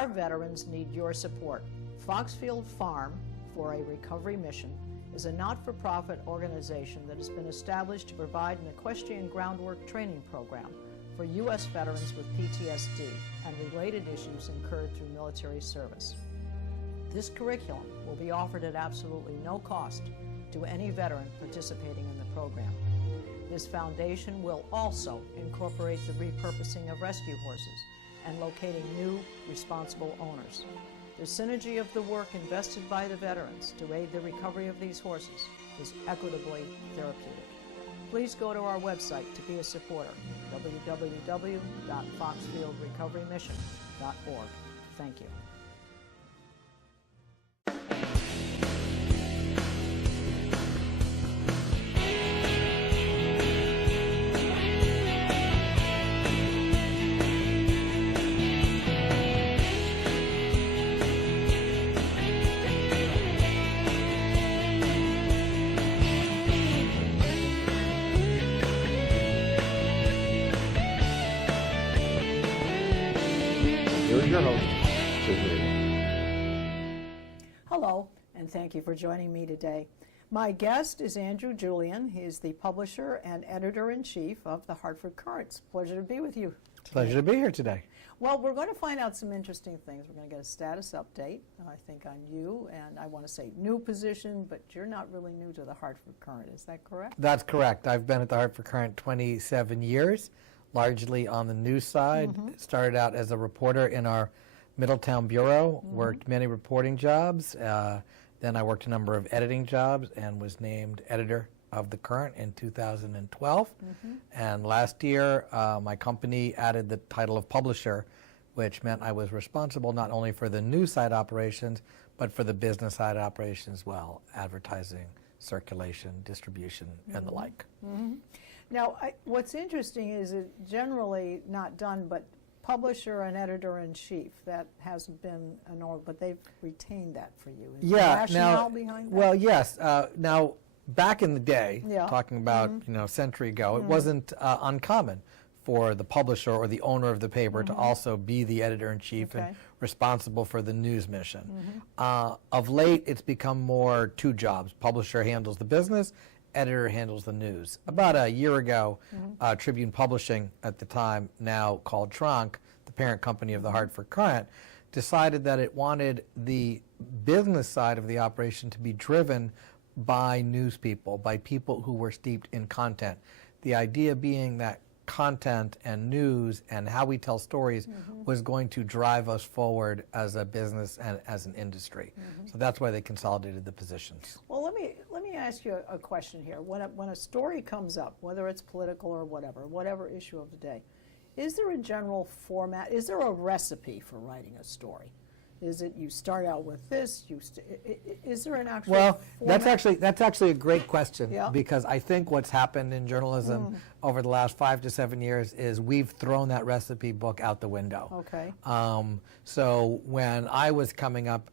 Our veterans need your support. Foxfield Farm for a Recovery Mission is a not-for-profit organization that has been established to provide an equestrian groundwork training program for U.S. veterans with PTSD and related issues incurred through military service. This curriculum will be offered at absolutely no cost to any veteran participating in the program. This foundation will also incorporate the repurposing of rescue horses and locating new, responsible owners. The synergy of the work invested by the veterans to aid the recovery of these horses is equitably therapeutic. Please go to our website to be a supporter, www.foxfieldrecoverymission.org. Thank you. Your host, Julien. Hello, and thank you for joining me today. My guest is Andrew Julien. He is the publisher and editor-in-chief of the Hartford Courant. It's a pleasure to be with you today. Pleasure to be here today. Well, we're going to find out some interesting things. We're going to get a status update, I think, on you, and I want to say new position, but you're not really new to the Hartford Courant. Is that correct? That's correct. I've been at the Hartford Courant 27 years. Largely on the news side. Started out as a reporter in our Middletown bureau, worked many reporting jobs. Then I worked a number of editing jobs and was named editor of the Courant in 2012. And last year, my company added the title of publisher, which meant I was responsible not only for the news side operations, but for the business side operations as well, advertising, circulation, distribution, and the like. Now, what's interesting is it generally not done, but publisher and editor-in-chief, that hasn't been an order, but they've retained that for you. Is there rationale behind that? Well, yes. Now, back in the day, talking about a century ago, it wasn't uncommon for the publisher or the owner of the paper to also be the editor-in-chief and responsible for the news mission. Of late, it's become more two jobs. Publisher handles the business, editor handles the news. About a year ago, Tribune Publishing, at the time now called Courant, the parent company of the Hartford Courant, decided that it wanted the business side of the operation to be driven by news people, by people who were steeped in content. The idea being that content and news and how we tell stories was going to drive us forward as a business and as an industry. So that's why they consolidated the positions. Well, let me ask you a question here. When a story comes up, whether it's political or whatever issue of the day, is there a general format? Is there a recipe for writing a story? Is it you start out with this? Is there an actual format? That's actually a great question because I think what's happened in journalism over the last 5 to 7 years is we've thrown that recipe book out the window. Okay. So when I was coming up,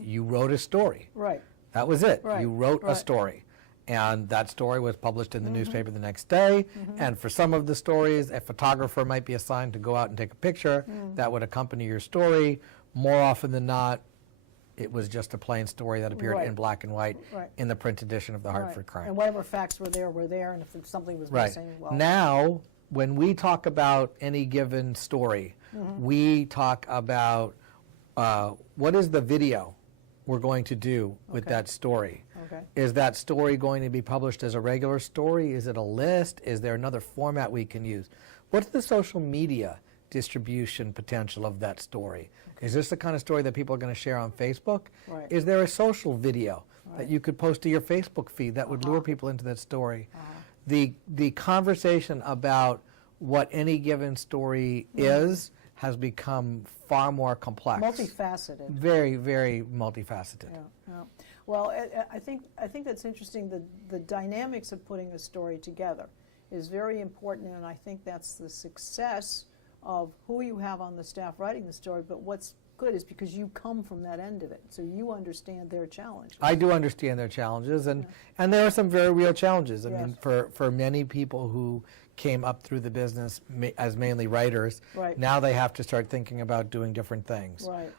you wrote a story. Right. That was it. Right. You wrote a story. And that story was published in the newspaper the next day. And for some of the stories, a photographer might be assigned to go out and take a picture that would accompany your story. More often than not, it was just a plain story that appeared in black and white in the print edition of the Hartford Courant. And whatever facts were there, and if something was missing, well. Now, when we talk about any given story, we talk about what is the video we're going to do with that story. Is that story going to be published as a regular story? Is it a list? Is there another format we can use? What's the social media distribution potential of that story? Is this the kind of story that people are going to share on Facebook? Is there a social video that you could post to your Facebook feed that would lure people into that story? The conversation about what any given story is has become far more complex. Multifaceted. Very, very multifaceted. Well, I think that's interesting. The dynamics of putting a story together is very important, and I think that's the success of who you have on the staff writing the story, but what's good is because you come from that end of it, so you understand their challenges. I do understand their challenges, and there are some very real challenges. I Yes. mean, for many people who came up through the business as mainly writers, Right. now they have to start thinking about doing different things. Right.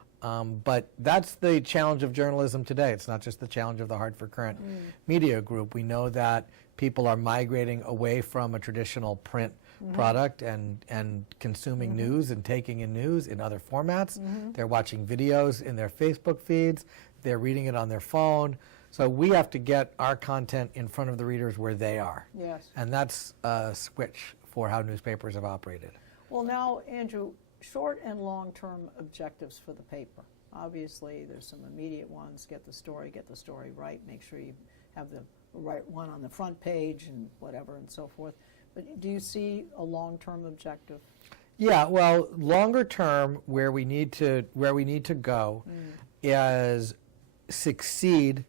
But that's the challenge of journalism today. It's not just the challenge of the Hartford Courant Media Group. We know that people are migrating away from a traditional print product and consuming news and taking in news in other formats. They're watching videos in their Facebook feeds. They're reading it on their phone. So we have to get our content in front of the readers where they are. Yes. And that's a switch for how newspapers have operated. Well, now, Andrew, short and long-term objectives for the paper. Obviously, there's some immediate ones. Get the story right. Make sure you have the right one on the front page and whatever and so forth. But do you see a long-term objective? Yeah, well, longer term, where we need to go is succeed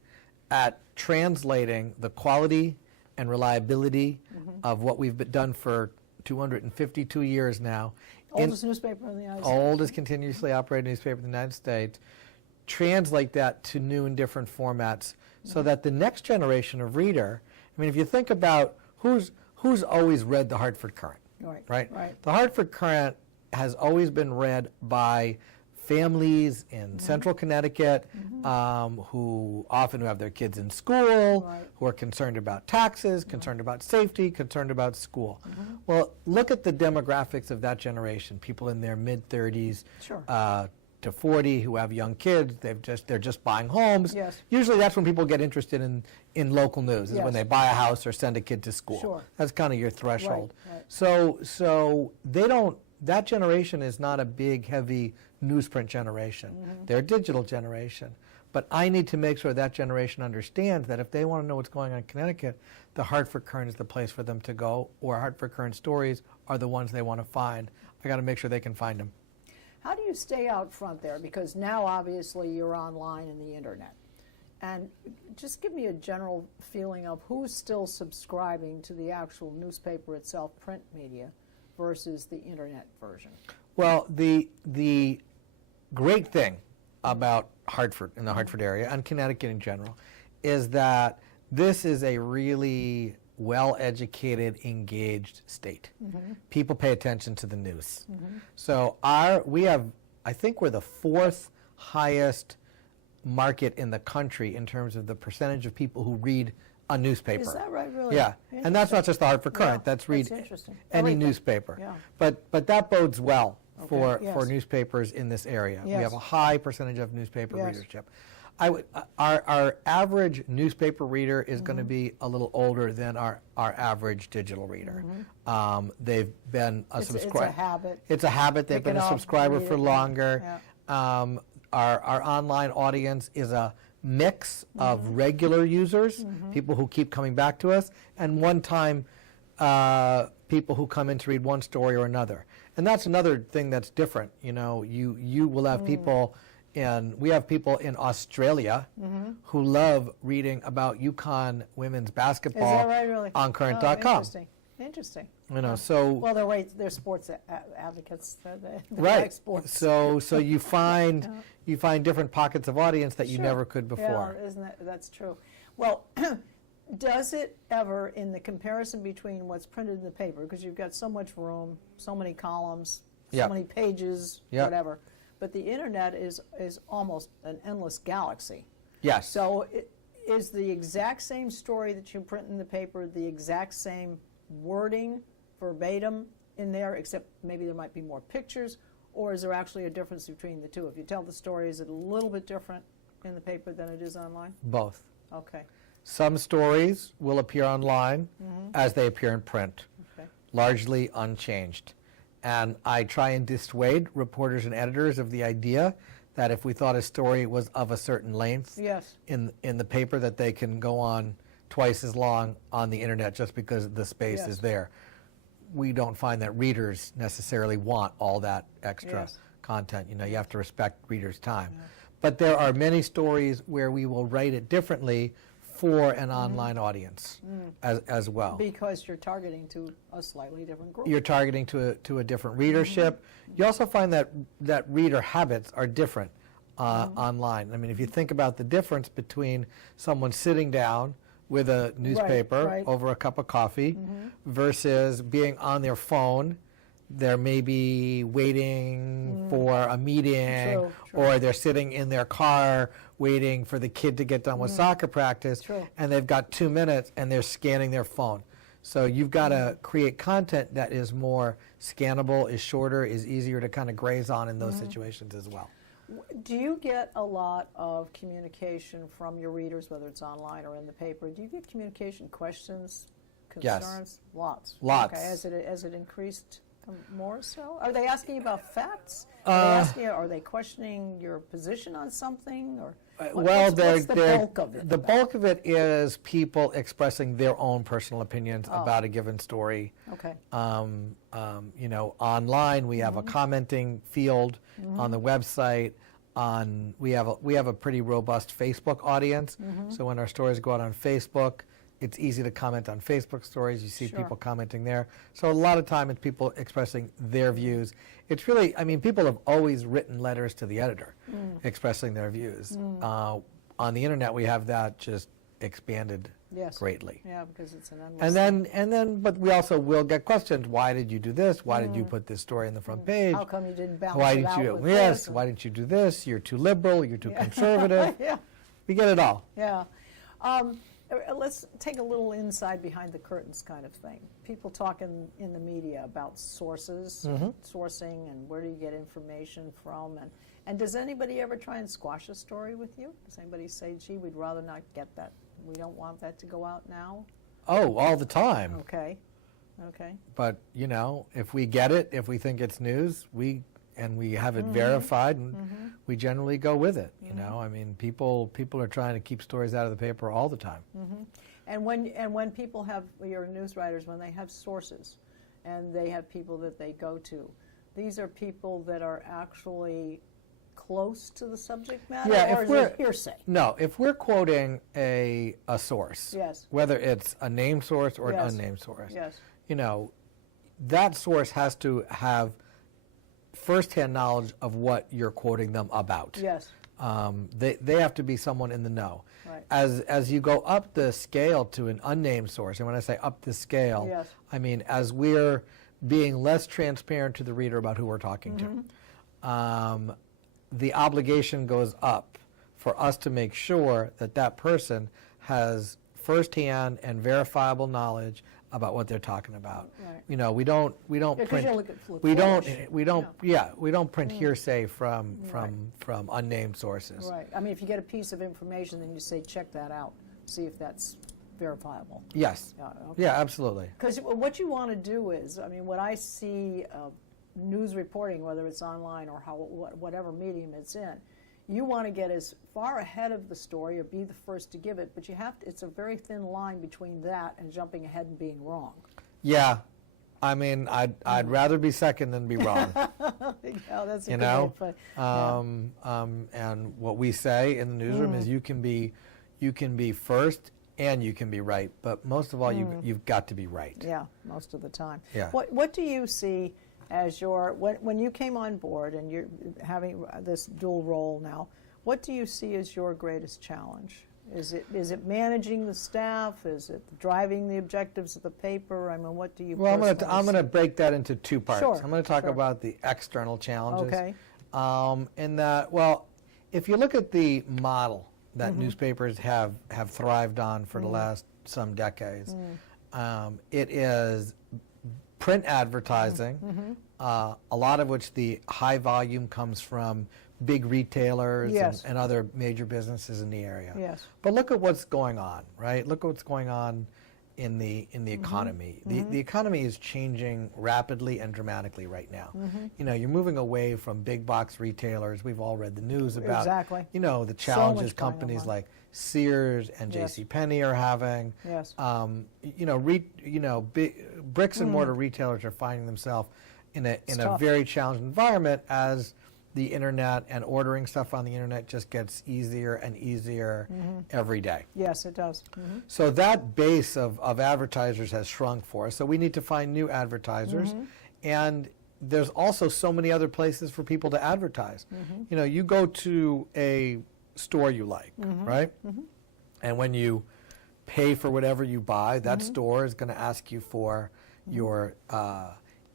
at translating the quality and reliability of what we've done for 252 years now. Oldest newspaper in the United States. Oldest continuously operated newspaper in the United States. Translate that to new and different formats so that the next generation of reader, I mean, if you think about who's always read the Hartford Courant, right? The Hartford Courant has always been read by families in central Connecticut who often have their kids in school, who are concerned about taxes, concerned about safety, concerned about school. Well, look at the demographics of that generation, people in their mid-30s to 40 who have young kids. They're just buying homes. Yes. Usually that's when people get interested in local news, is when they buy a house or send a kid to school. Sure. That's kind of your threshold. Right. So they don't, that generation is not a big, heavy newsprint generation. They're a digital generation. But I need to make sure that generation understands that if they want to know what's going on in Connecticut, the Hartford Courant is the place for them to go, or Hartford Courant stories are the ones they want to find. I got to make sure they can find them. How do you stay out front there? Because now obviously you're online and the internet. And just give me a general feeling of who's still subscribing to the actual newspaper itself, print media, versus the internet version. Well, the great thing about Hartford and the Hartford area and Connecticut in general is that this is a really well-educated, engaged state. People pay attention to the news. So I think we're the fourth highest market in the country in terms of the percentage of people who read a newspaper. Is that right, really? Yeah, and that's not just the Hartford Courant. That's read any newspaper. Yeah. But that bodes well for Yes. newspapers in this area. Yes. We have a high percentage of newspaper readership. Our average newspaper reader is going to be a little older than our average digital reader. They've been a subscriber. It's a habit. It's a habit. They've been a subscriber for longer. Yeah. Our online audience is a mix of regular users, people who keep coming back to us, and one-time people who come in to read one story or another. And that's another thing that's different. You know, you will have people we have people in Australia who love reading about UConn women's basketball Is that right, really? on Courant.com. Interesting. You know, so well, they're sports advocates. They right. like sports. So you find different pockets of audience that you never could before. Yeah, isn't that's true? Well, does it ever, in the comparison between what's printed in the paper, because you've got so much room, so many columns, so many pages, whatever, but the internet is almost an endless galaxy. Yes. So is the exact same story that you print in the paper the exact same wording verbatim in there, except maybe there might be more pictures, or is there actually a difference between the two? If you tell the story, is it a little bit different in the paper than it is online? Both. Okay. Some stories will appear online as they appear in print, largely unchanged. And I try and dissuade reporters and editors of the idea that if we thought a story was of a certain length in the paper, that they can go on twice as long on the internet just because the space is there. We don't find that readers necessarily want all that extra content. You know, you have to respect readers' time. But there are many stories where we will write it differently for an online audience as well. Because you're targeting to a slightly different group. You're targeting to a different readership. You also find that reader habits are different online. I mean, if you think about the difference between someone sitting down with a newspaper over a cup of coffee versus being on their phone, they're maybe waiting for a meeting, or they're sitting in their car waiting for the kid to get done with soccer practice, and they've got 2 minutes and they're scanning their phone. So you've got to create content that is more scannable, is shorter, is easier to kind of graze on in those situations as well. Do you get a lot of communication from your readers, whether it's online or in the paper? Do you get communication questions, concerns? Yes. Lots. Lots. Okay. Has it increased more so? Are they asking about facts? Are they questioning your position on something? Or what's the bulk of it? The bulk of it is people expressing their own personal opinions about a given story. Okay. You know, online we have a commenting field on the website. We have a pretty robust Facebook audience. So when our stories go out on Facebook, it's easy to comment on Facebook stories. You see people commenting there. So a lot of time it's people expressing their views. It's really, I mean, people have always written letters to the editor expressing their views. On the internet, we have that just expanded greatly. Yeah, because it's an endless and then, but we also will get questions. Why did you do this? Why did you put this story in the front page? How come you didn't balance it out with this? Why didn't you do this? You're too liberal. You're too conservative. We get it all. Yeah. Let's take a little inside behind the curtains kind of thing. People talk in the media about sources, sourcing, and where do you get information from, and does anybody ever try and squash a story with you? Does anybody say, gee, we'd rather not get that, we don't want that to go out now? Oh, all the time. Okay. But, you know, if we get it, if we think it's news, we have it verified, and we generally go with it. You know, I mean, people are trying to keep stories out of the paper all the time. And when people have, your news writers, when they have sources, and they have people that they go to, these are people that are actually close to the subject matter, or is it hearsay? No, if we're quoting a source, whether it's a named source or an unnamed source, you know, that source has to have first-hand knowledge of what you're quoting them about. They have to be someone in the know. As you go up the scale to an unnamed source, and when I say up the scale, I mean as we're being less transparent to the reader about who we're talking to, the obligation goes up for us to make sure that that person has first-hand and verifiable knowledge about what they're talking about. You know, we don't print hearsay from unnamed sources. I mean, if you get a piece of information, then you say, check that out, see if that's verifiable. Yes. Yeah, absolutely. Because what you want to do is, I mean, what I see news reporting, whether it's online or whatever medium it's in, you want to get as far ahead of the story or be the first to give it, but you have to, it's a very thin line between that and jumping ahead and being wrong. Yeah. I mean, I'd rather be second than be wrong. That's a good way to put it. And what we say in the newsroom is you can be first and you can be right, but most of all you've got to be right. Yeah, most of the time. Yeah. What do you see as when you came on board and you're having this dual role now, what do you see as your greatest challenge? Is it managing the staff? Is it driving the objectives of the paper? I mean, what do you? Well, I'm going to break that into two parts. I'm going to talk about the external challenges. Okay. In that, well, if you look at the model that newspapers have thrived on for the last some decades, it is print advertising, a lot of which the high volume comes from big retailers and other major businesses in the area. But look at what's going on, right? Look at what's going on in the economy. The economy is changing rapidly and dramatically right now. You know, you're moving away from big box retailers. We've all read the news about you know, the challenges companies like Sears and JCPenney are having. You know, bricks and mortar retailers are finding themselves in a very challenged environment as the internet and ordering stuff on the internet just gets easier and easier every day. Yes, it does. So that base of advertisers has shrunk for us. So we need to find new advertisers. And there's also so many other places for people to advertise. You know, you go to a store you like, right? And when you pay for whatever you buy, that store is going to ask you for your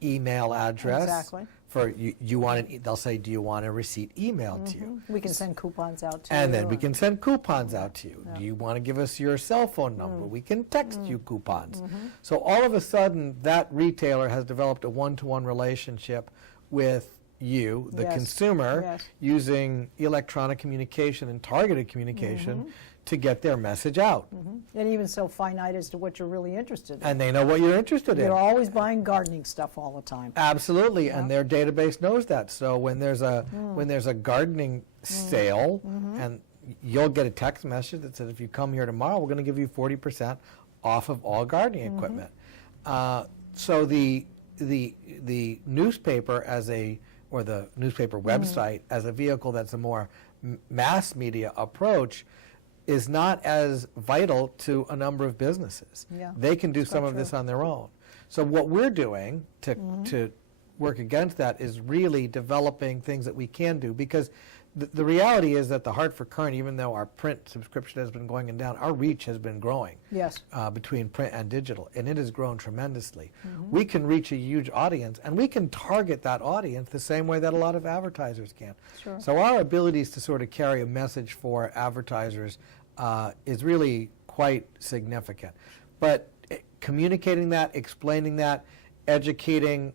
email address. Exactly. For you want they'll say, do you want a receipt emailed to you? We can send coupons out to you. And then we can send coupons out to you. Do you want to give us your cell phone number? We can text you coupons. So all of a sudden, that retailer has developed a one-to-one relationship with you, the consumer, using electronic communication and targeted communication to get their message out. And even so finite as to what you're really interested in. And they know what you're interested in. They're always buying gardening stuff all the time. Absolutely, and their database knows that. So when there's a gardening sale, and you'll get a text message that says, if you come here tomorrow, we're going to give you 40% off of all gardening equipment. So the newspaper or the newspaper website as a vehicle that's a more mass media approach is not as vital to a number of businesses. They can do some of this on their own. So what we're doing to work against that is really developing things that we can do, because the reality is that the Hartford Courant, even though our print subscription has been going down, our reach has been growing between print and digital, and it has grown tremendously. We can reach a huge audience, and we can target that audience the same way that a lot of advertisers can. So our abilities to sort of carry a message for advertisers is really quite significant. But communicating that, explaining that, educating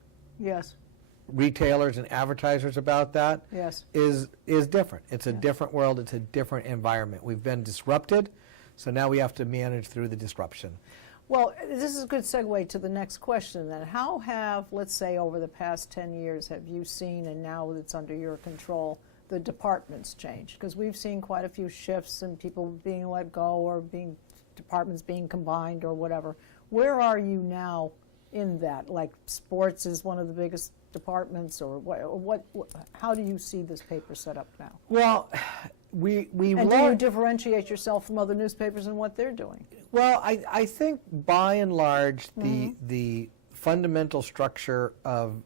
retailers and advertisers about that is different. It's a different world. It's a different environment. We've been disrupted, so now we have to manage through the disruption. Well, this is a good segue to the next question then. How have, let's say, over the past 10 years, have you seen, and now it's under your control, the departments change? Because we've seen quite a few shifts and people being let go or departments being combined or whatever. Where are you now in that? Like sports is one of the biggest departments, or how do you see this paper set up now? Well, we and do you differentiate yourself from other newspapers and what they're doing? Well, I think by and large the fundamental structure of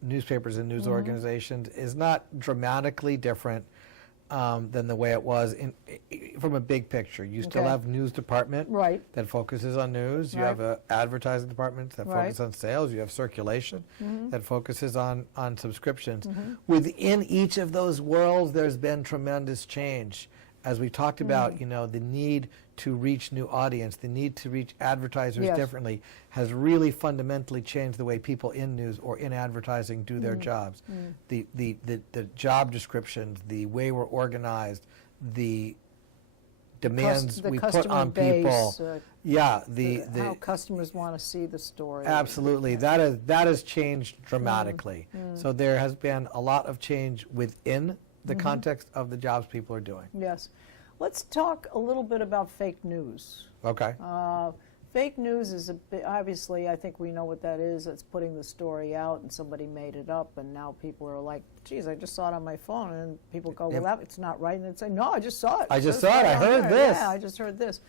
newspapers and news organizations is not dramatically different than the way it was from a big picture. You still have news department that focuses on news. You have an advertising department that focuses on sales. You have circulation that focuses on subscriptions. Within each of those worlds, there's been tremendous change. As we talked about, you know, the need to reach new audience, the need to reach advertisers differently has really fundamentally changed the way people in news or in advertising do their jobs. The job descriptions, the way we're organized, the demands we put on people. How customers want to see the story. Absolutely. That has changed dramatically. So there has been a lot of change within the context of the jobs people are doing. Yes. Let's talk a little bit about fake news. Okay. Fake news is obviously, I think we know what that is. It's putting the story out and somebody made it up, and now people are like, geez, I just saw it on my phone, and people go, well, it's not right, and they say, no, I just saw it. I just saw it. I heard this. Yeah, I just heard this.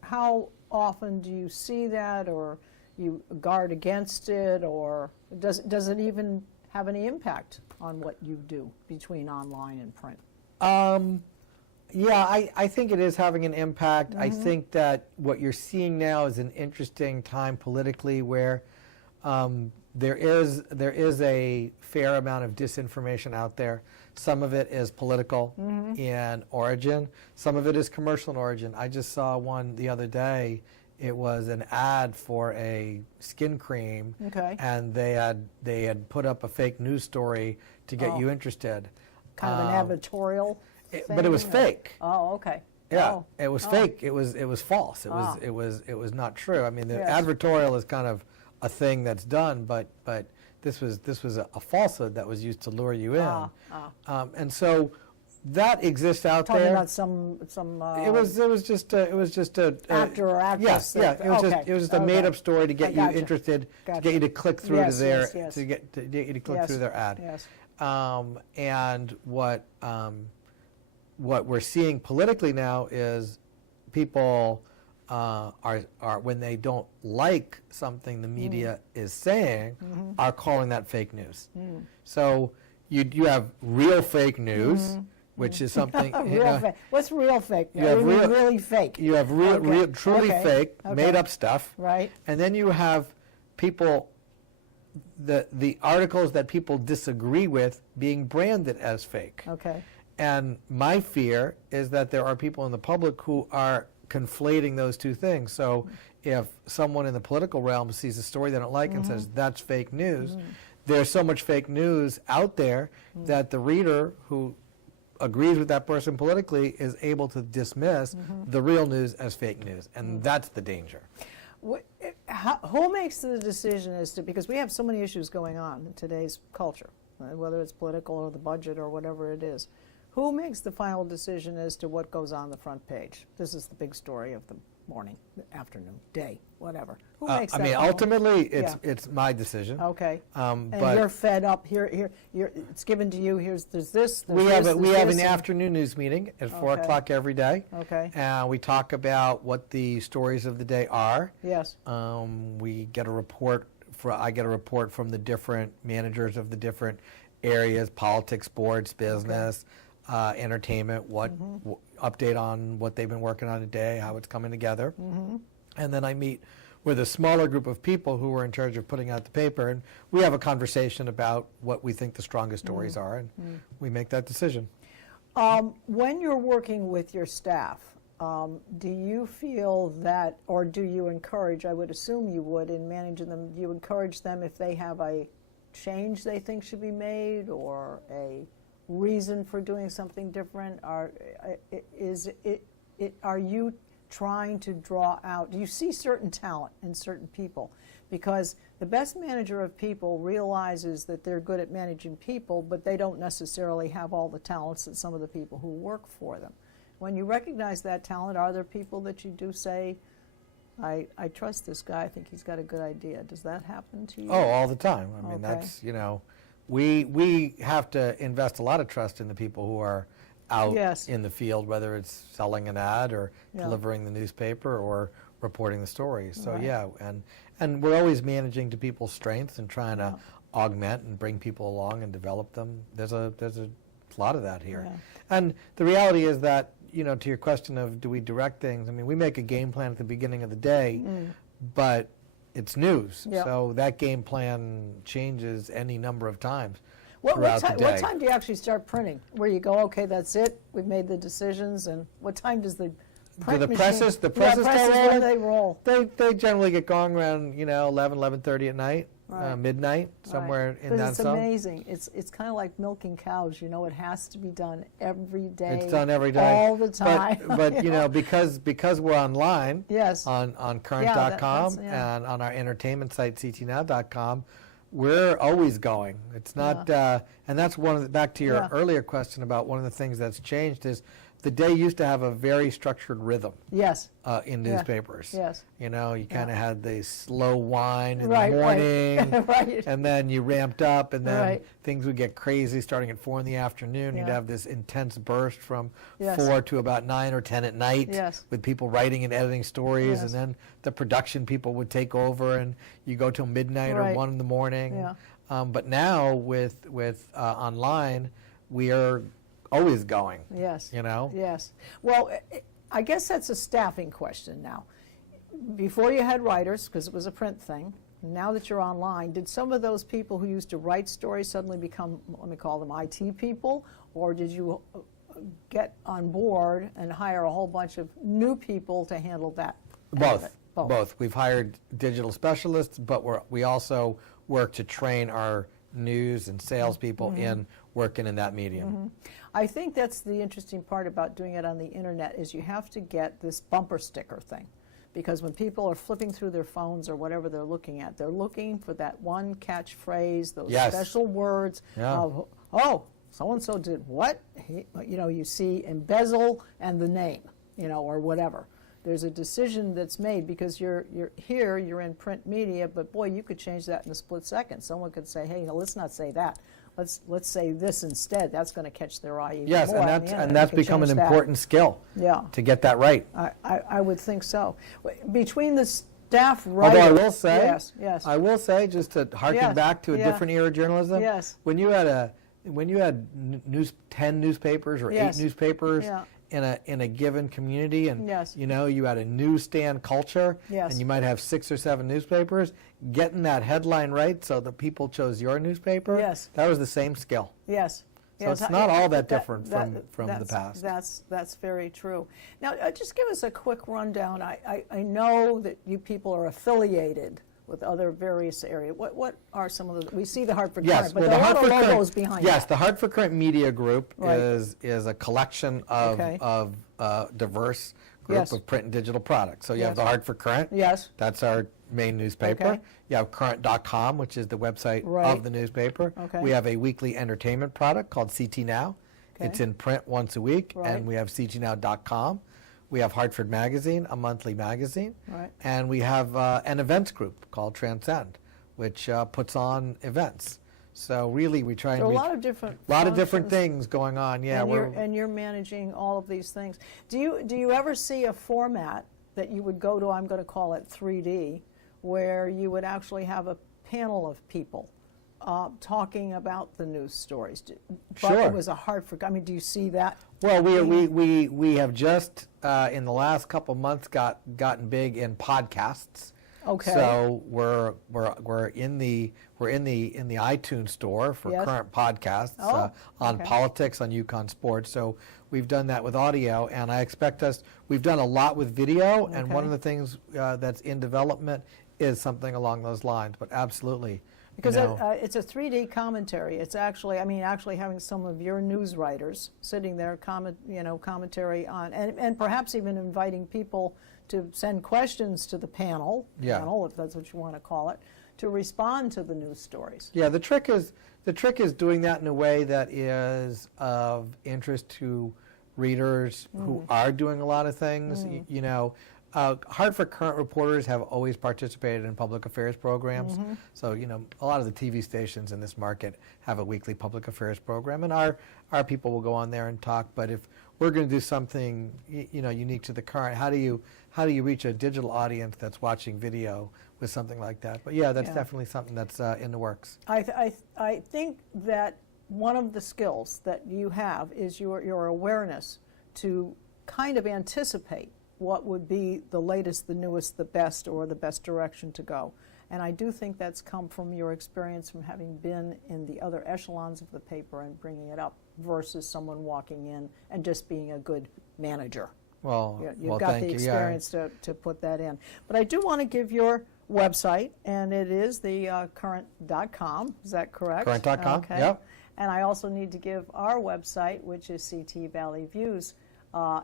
How often do you see that, or you guard against it, or does it even have any impact on what you do between online and print? Yeah, I think it is having an impact. I think that what you're seeing now is an interesting time politically where there is a fair amount of disinformation out there. Some of it is political in origin. Some of it is commercial in origin. I just saw one the other day. It was an ad for a skin cream, and they had put up a fake news story to get you interested. Kind of an advertorial thing? But it was fake. Oh, okay. Yeah, it was fake. It was false. It was not true. I mean, the advertorial is kind of a thing that's done, but this was a falsehood that was used to lure you in. And so that exists out there. Talking about some. It was just a actor or actress. It was just a made up story to get you interested, to get you to click through to their to get you to click through their ad. Yes. and what we're seeing politically now is people are when they don't like something the media is saying, are calling that fake news. So you have real fake news, which is something. What's real fake? You have really fake. You have truly fake, made up stuff. Right. And then you have people, the articles that people disagree with being branded as fake. Okay. And my fear is that there are people in the public who are conflating those two things. So if someone in the political realm sees a story they don't like and says that's fake news, there's so much fake news out there that the reader who agrees with that person politically is able to dismiss the real news as fake news, and that's the danger. Who makes the decision as to, because we have so many issues going on in today's culture, whether it's political or the budget or whatever it is, who makes the final decision as to what goes on the front page? This is the big story of the morning, afternoon, day, whatever. Who makes that final? Ultimately, it's my decision. Okay. And you're fed up. Here, it's given to you. There's this. We have an afternoon news meeting at 4 o'clock every day. Okay. And we talk about what the stories of the day are. Yes. We get a report. I get a report from the different managers of the different areas: politics, sports, business. Entertainment, update on what they've been working on today, how it's coming together. And then I meet with a smaller group of people who are in charge of putting out the paper, and we have a conversation about what we think the strongest stories are, and we make that decision. When you're working with your staff, do you feel that, or do you encourage, I would assume you would in managing them, do you encourage them if they have a change they think should be made or a reason for doing something different? Are you trying to draw out, do you see certain talent in certain people? Because the best manager of people realizes that they're good at managing people, but they don't necessarily have all the talents that some of the people who work for them. When you recognize that talent, are there people that you do say, I trust this guy, I think he's got a good idea? Does that happen to you? Oh, all the time. I mean, that's, we have to invest a lot of trust in the people who are out in the field, whether it's selling an ad or delivering the newspaper or reporting the stories. So and we're always managing to people's strengths and trying to augment and bring people along and develop them. There's a lot of that here. And the reality is that, to your question of do we direct things, I mean, we make a game plan at the beginning of the day, but it's news, so that game plan changes any number of times throughout the day. What time do you actually start printing? Where you go, okay, that's it, we've made the decisions, and what time does the print machine? The presses when they roll? They generally get going around 11:30 at night, midnight, somewhere in that zone. It's amazing. It's kind of like milking cows. It has to be done every day. It's done every day, all the time. But because we're online, on Courant.com and on our entertainment site ctnow.com, we're always going. It's not, and that's back to your earlier question about one of the things that's changed is the day used to have a very structured rhythm. Yes. In newspapers. Yes. You kind of had the slow whine in the morning, and then you ramped up, and then things would get crazy starting at 4 in the afternoon. You'd have this intense burst from 4 to about 9 or 10 at night with people writing and editing stories, and then the production people would take over, and you go till midnight or 1 in the morning. But now with online, we are always going. Yes. Yes. Well, I guess that's a staffing question now. Before you had writers, because it was a print thing, now that you're online, did some of those people who used to write stories suddenly become, let me call them IT people, or did you get on board and hire a whole bunch of new people to handle that? Both. We've hired digital specialists, but we also work to train our news and salespeople in working in that medium. I think that's the interesting part about doing it on the internet is you have to get this bumper sticker thing, because when people are flipping through their phones or whatever they're looking at, they're looking for that one catchphrase, those special words of, oh, so-and-so did what? You see embezzle and the name, or whatever. There's a decision that's made because you're in print media, but boy, you could change that in a split second. Someone could say, hey, let's not say that. let's say this instead. That's going to catch their eye even yes, more. Yes, and that's become an important skill. Yeah. To get that right. I would think so. Between the staff writers. Although I will say, yes. I will say, just to harken back to a different era of journalism. Yes. When you had 10 newspapers or 8 newspapers. Yeah. In a given community, and yes. You had a newsstand culture, yes. and you might have 6 or 7 newspapers. Getting that headline right so that people chose your newspaper, yes. that was the same skill. Yes. So it's not all that different from the past. That's very true. Now, just give us a quick rundown. I know that you people are affiliated with other various areas. What are some of the, we see the Hartford Courant, but there are a lot of logos behind Yes, that. The Hartford Courant Media Group right. is a collection of diverse group yes. of print and digital products. So you yes. have the Hartford Courant. Yes. That's our main newspaper. Okay. You have Courant.com, which is the website right. of the newspaper. Okay. We have a weekly entertainment product called CT Now. Okay. It's in print once a week, right. and we have CTNow.com. We have Hartford Magazine, a monthly magazine, right. and we have an events group called Transcend, which puts on events. So really, we try and a lot of different things going on. Yeah, and you're managing all of these things. Do you ever see a format that you would go to? I'm going to call it 3D, where you would actually have a panel of people talking about the news stories. But sure. It was a Hartford. I mean, do you see that? Well, we have just in the last couple of months gotten big in podcasts. Okay. So we're in the iTunes store for yes. current podcasts on okay. politics, on Yukon sports. So we've done that with audio, and I expect we've done a lot with video, okay. and one of the things that's in development is something along those lines. But absolutely. Because it's a 3D commentary. It's actually having some of your news writers sitting there, commentary on, and perhaps even inviting people to send questions to the panel, if that's what you want to call it, to respond to the news stories. Yeah, the trick is doing that in a way that is of interest to readers who are doing a lot of things. Hartford Courant reporters have always participated in public affairs programs. So, a lot of the TV stations in this market have a weekly public affairs program, and our people will go on there and talk. But if we're going to do something, unique to the Courant, how do you reach a digital audience that's watching video with something like that? But yeah, that's definitely something that's in the works. I think that one of the skills that you have is your awareness to kind of anticipate what would be the latest, the newest, the best, or the best direction to go. And I do think that's come from your experience from having been in the other echelons of the paper and bringing it up versus someone walking in and just being a good manager. Well, you've got the experience to put that in. But I do want to give your website, and it is the Courant.com. Is that correct? Courant.com, okay. Yep. And I also need to give our website, which is CT Valley Views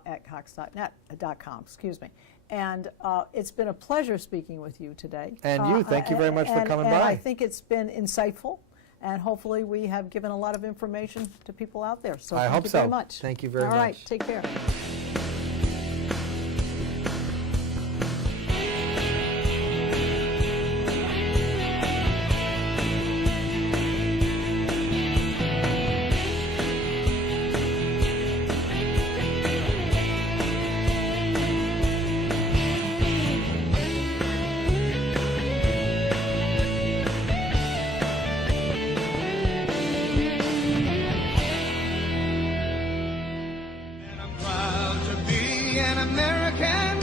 at cox.net.com. Excuse me. And it's been a pleasure speaking with you today. And thank you very much for coming by. I think it's been insightful, and hopefully we have given a lot of information to people out there. So I hope thank you very much. Thank you very much. All right, take care. American,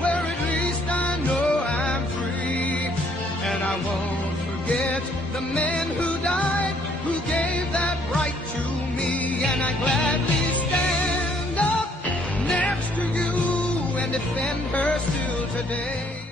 where at least I know I'm free. And I won't forget the men who died, who gave that right to me. And I gladly stand up next to you and defend her still today.